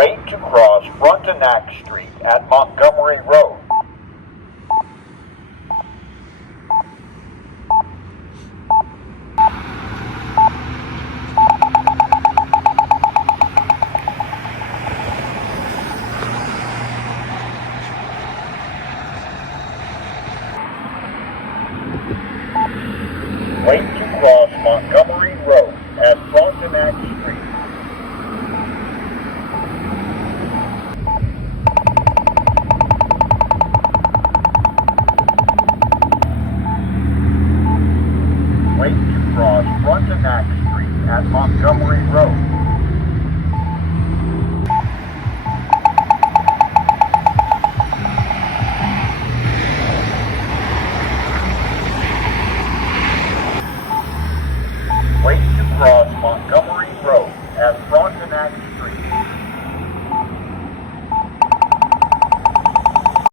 Wait to cross Frontenac Street at Montgomery Road. Wait to cross Montgomery Road at Frontenac Street. Wait to cross Frontenac Street at Montgomery Road. Wait to cross Montgomery Road at Frontenac Street.